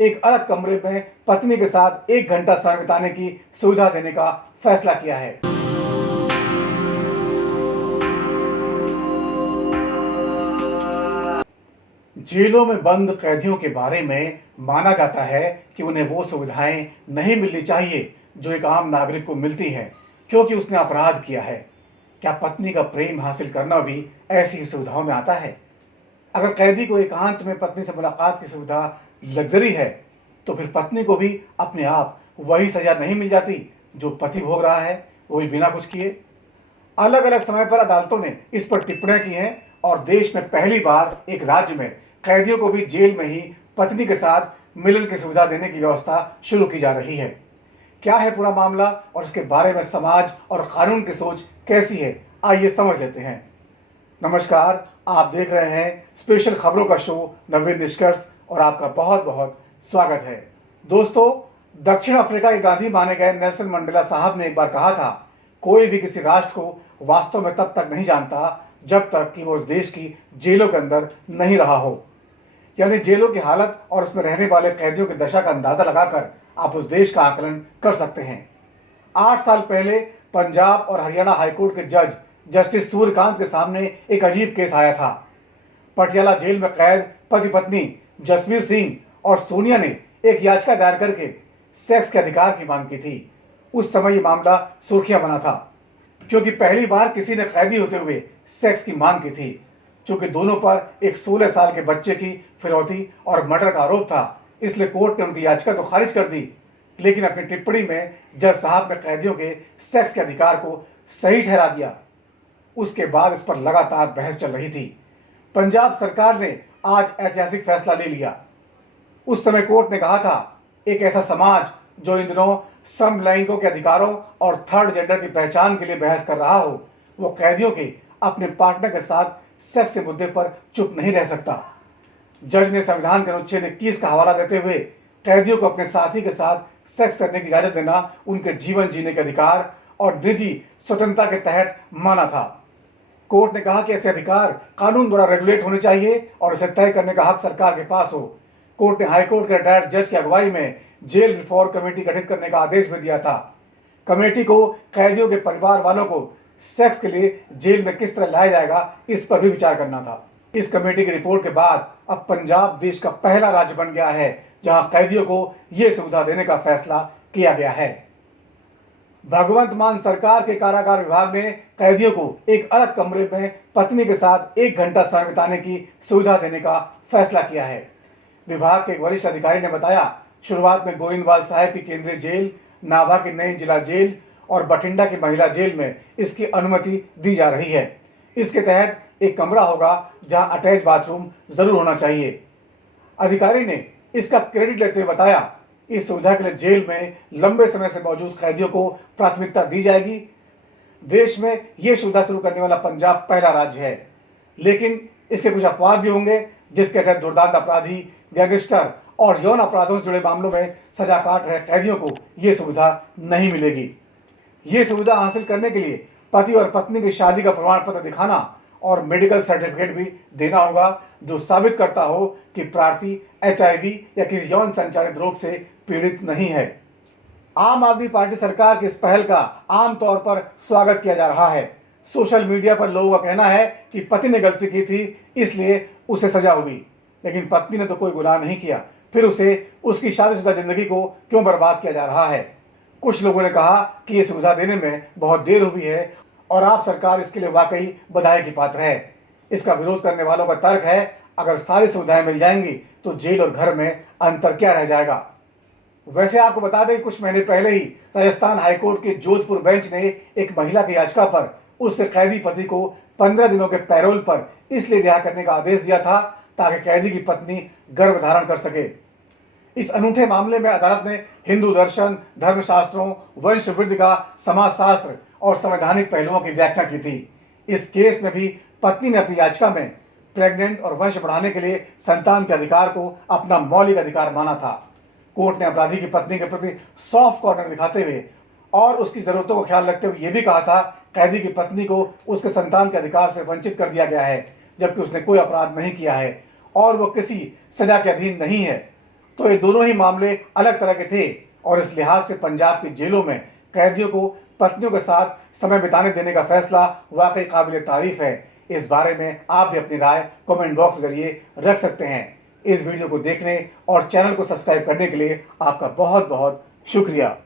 एक अलग कमरे में पत्नी के साथ 1 घंटा समय बिताने की सुविधा देने का फैसला किया है। जेलों में बंद कैदियों के बारे में माना जाता है कि उन्हें वो सुविधाएं नहीं मिलनी चाहिए जो एक आम नागरिक को मिलती हैं, क्योंकि उसने अपराध किया है। क्या पत्नी का प्रेम हासिल करना भी ऐसी ही सुविधाओं में आता है? अगर कैदी को एकांत में पत्नी से मुलाकात की सुविधा लग्जरी है, तो फिर पत्नी को भी अपने आप वही सजा नहीं मिल जाती जो पति भोग रहा है, वो भी बिना कुछ किए? अलग अलग समय पर अदालतों ने इस पर टिप्पणियां की हैं और देश में पहली बार एक राज्य में कैदियों को भी जेल में ही पत्नी के साथ मिलन की सुविधा देने की व्यवस्था शुरू की जा रही है। क्या है पूरा मामला और इसके बारे में समाज और कानून की सोच कैसी है, आइए समझ लेते हैं। नमस्कार, आप देख रहे हैं स्पेशल खबरों का शो नवीन निष्कर्ष और आपका बहुत बहुत स्वागत है। दोस्तों, दक्षिण अफ्रीका के गांधी माने गए नेल्सन मंडेला साहब ने एक बार कहा था, कोई भी किसी राष्ट्र को वास्तव में तब तक नहीं जानता जब तक कि वो उस देश की जेलों के अंदर नहीं रहा हो। यानी जेलों की हालत और उसमें रहने वाले कैदियों की दशा का अंदाजा लगाकर आप उस देश का आकलन कर सकते हैं। 8 साल पहले पंजाब और हरियाणा हाईकोर्ट के जज जस्टिस सूर्यकांत के सामने एक अजीब केस आया था। पटियाला जेल में कैद पति पत्नी जसवीर सिंह और सोनिया ने एक याचिका दायर करके सेक्स के अधिकार की मांग की थी। उस समय ये मामला सुर्खियां बना था, क्योंकि पहली बार किसी ने कैदी होते हुए सेक्स की मांग की थी। चूंकि दोनों पर एक 16 साल के बच्चे की फिरौती और मर्डर का आरोप था, इसलिए कोर्ट ने उनकी याचिका तो खारिज कर दी, लेकिन अपनी टिप्पणी में जज साहब ने कैदियों के सेक्स के अधिकार को सही ठहरा दिया। उसके बाद इस पर लगातार बहस चल रही थी। पंजाब सरकार ने आज ऐतिहासिक फैसला ले लिया। उस समय कोर्ट ने कहा था, एक ऐसा समाज जो इन दिनों समलैंगिकों के अधिकारों और थर्ड जेंडर की पहचान के लिए बहस कर रहा हो, वो कैदियों के अपने पार्टनर के साथ सेक्स के मुद्दे पर चुप नहीं रह सकता। जज ने संविधान के अनुच्छेद 21 का हवाला देते हुए कैदियों को अपने साथी के साथ सेक्स करने की इजाजत देना उनके जीवन जीने के अधिकार और निजी स्वतंत्रता के तहत माना था। कोर्ट ने कहा कि ऐसे अधिकार कानून द्वारा रेगुलेट होने चाहिए और इसे तय करने का हक सरकार के पास हो। कोर्ट ने हाईकोर्ट के रिटायर्ड जज की अगुवाई में जेल रिफॉर्म कमेटी गठित करने का आदेश भी दिया था। कमेटी को कैदियों के परिवार वालों को सेक्स के लिए जेल में किस तरह लाया जाएगा, इस पर भी विचार करना था। इस कमेटी की रिपोर्ट के बाद अब पंजाब देश का पहला राज्य बन गया है जहां कैदियों को यह सुविधा देने का फैसला किया गया है। भगवंत मान सरकार के कारागार विभाग ने कैदियों को एक अलग कमरे में पत्नी के साथ 1 घंटा समय बिताने की सुविधा देने का फैसला किया है। विभाग के एक वरिष्ठ अधिकारी ने बताया, शुरुआत में गोइंदवाल साहिब की केंद्रीय जेल, नाभा की नई जिला जेल और बठिंडा की महिला जेल में इसकी अनुमति दी जा रही है। इसके तहत एक कमरा होगा जहां अटैच बाथरूम जरूर होना चाहिए। अधिकारी ने इसका क्रेडिट लेते हुए बताया, इस सुविधा के लिए जेल में लंबे समय से मौजूद कैदियों को प्राथमिकता दी जाएगी। देश में यह सुविधा शुरू करने वाला पंजाब पहला राज्य है, लेकिन इसके कुछ अपवाद भी होंगे, जिसके तहत दुर्दांत अपराधी, गैंगस्टर और यौन अपराधों से जुड़े मामलों में सजा काट रहे कैदियों को यह सुविधा नहीं मिलेगी। ये सुविधा हासिल करने के लिए पति और पत्नी की शादी का प्रमाण पत्र दिखाना और मेडिकल सर्टिफिकेट भी देना होगा, जो साबित करता हो कि प्रार्थी HIV या किसी यौन संचालित रोग से पीड़ित नहीं है। आम आदमी पार्टी सरकार की इस पहल का आमतौर पर स्वागत किया जा रहा है। सोशल मीडिया पर लोगों का कहना है कि पति ने गलती की थी, इसलिए उसे सजा हुई, लेकिन पत्नी ने तो कोई गुनाह नहीं किया, फिर उसे उसकी शादीशुदा जिंदगी को क्यों बर्बाद किया जा रहा है। कुछ लोगों ने कहा कि यह सुविधा देने में बहुत देर हुई है और आप सरकार इसके लिए वाकई बधाई की पात्र है। इसका विरोध करने वालों का तर्क है, अगर सारी सुविधाएं मिल जाएंगी तो जेल और घर में अंतर क्या रह जाएगा। वैसे आपको बता दें, कुछ महीने पहले ही राजस्थान हाईकोर्ट के जोधपुर बेंच ने एक महिला की याचिका पर उससे कैदी पति को 15 दिनों के पैरोल पर इसलिए रिहा करने का आदेश दिया था ताकि कैदी की पत्नी गर्भ धारण कर सके। इस अनूठे मामले में अदालत ने हिंदू दर्शन, धर्मशास्त्रों, वंश वृद्धि का समाजशास्त्र और संवैधानिक पहलुओं की व्याख्या की थी। इस केस में भी पत्नी ने अपनी याचिका में प्रेग्नेंट और वंश बढ़ाने के लिए संतान के अधिकार को अपना मौलिक अधिकार माना था। कोर्ट ने अपराधी की पत्नी के प्रति सॉफ्ट कॉर्नर दिखाते हुए और उसकी जरूरतों को ख्याल रखते हुए यह भी कहा था, कैदी की पत्नी को उसके संतान के अधिकार से वंचित कर दिया गया है, जबकि उसने कोई अपराध नहीं किया है और वो किसी सजा के अधीन नहीं है। तो ये दोनों ही मामले अलग तरह के थे और इस लिहाज से पंजाब की जेलों में कैदियों को पत्नियों के साथ समय बिताने देने का फैसला वाकई काबिल तारीफ है। इस बारे में आप भी अपनी राय कमेंट बॉक्स के जरिए रख सकते हैं। इस वीडियो को देखने और चैनल को सब्सक्राइब करने के लिए आपका बहुत बहुत शुक्रिया।